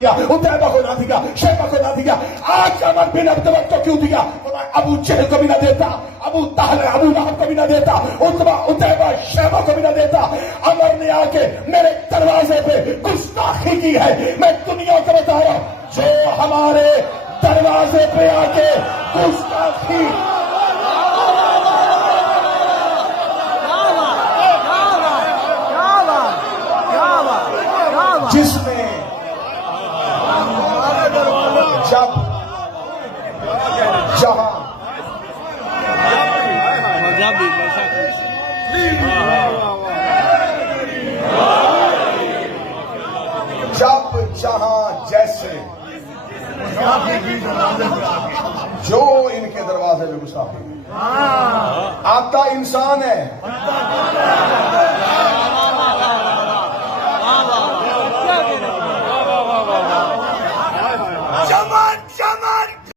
उतैबा को ना दिया, शैबा को ना दिया, आज अमर बिन अब्दुल्लाह तो क्यों दिया? अबू जहल को भी ना देता, अबू ताहल अबू लहब को भी ना देता, उतबा उतैबा शैबा को भी ना देता। अमर ने आके मेरे दरवाजे पे गुस्ताखी की है। मैं दुनिया को बता रहा हूं, जो हमारे दरवाजे पे आके गुस्ताखी जिसने जब जहां जब जहां जैसे जो इनके दरवाजे पे गुस्ताखी आता इंसान है। Come on, come on!